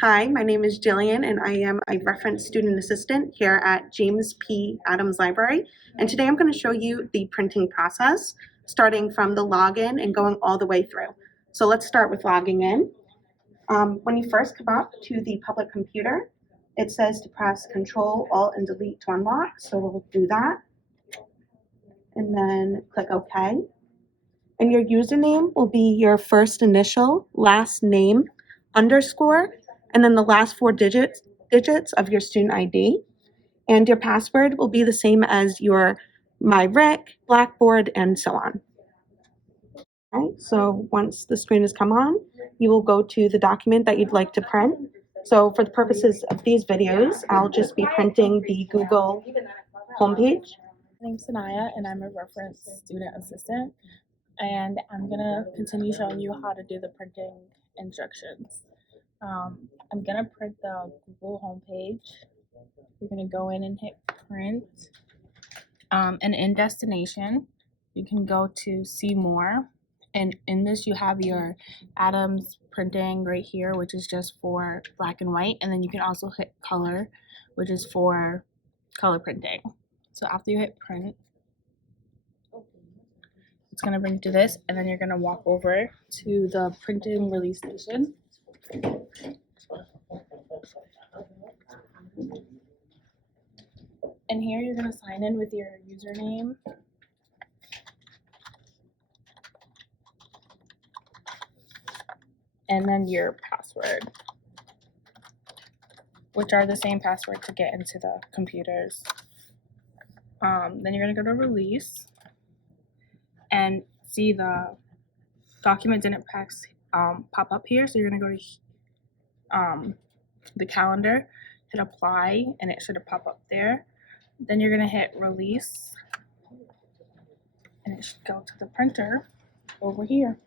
Hi, my name is Jillian, and I am a reference student assistant here at James P. Adams Library. And today I'm going to show you the printing process, starting from the login and going all the way through. So let's start with logging in. When you first come up to the public computer, it says to press Control, Alt, and Delete to unlock. So we'll do that. And then click OK. And your username will be your first initial, last name, underscore, and then the last four digits of your student ID. And your password will be the same as your MyRic, Blackboard, and so on. Okay, so once the screen has come on, you will go to the document that you'd like to print. So for the purposes of these videos, I'll just be printing the Google homepage. My name's Sanaya, and I'm a reference student assistant, and I'm gonna continue showing you how to do the printing instructions. I'm gonna print the Google homepage. You're gonna go in and hit print, and in destination, you can go to see more, and in this you have your Adams printing right here, which is just for black and white, and then you can also hit color, which is for color printing. So after you hit print, it's going to bring you to this, and then you're going to walk over to the printing release station. And here you're going to sign in with your username. And then your password, which are the same password to get into the computers. Then you're going to go to release and see the document didn't pop up here. So you're going to go to the calendar, hit apply, and it should pop up there. Then you're going to hit release, and it should go to the printer over here.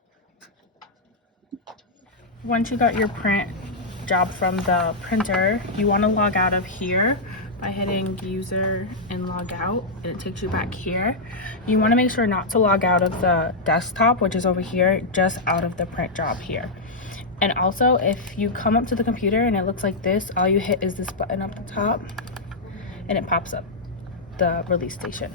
Once you got your print job from the printer, you want to log out of here by hitting user and log out, and it takes you back here. You want to make sure not to log out of the desktop, which is over here, just out of the print job here. And also, if you come up to the computer and it looks like this, all you hit is this button up the top, and it pops up the release station.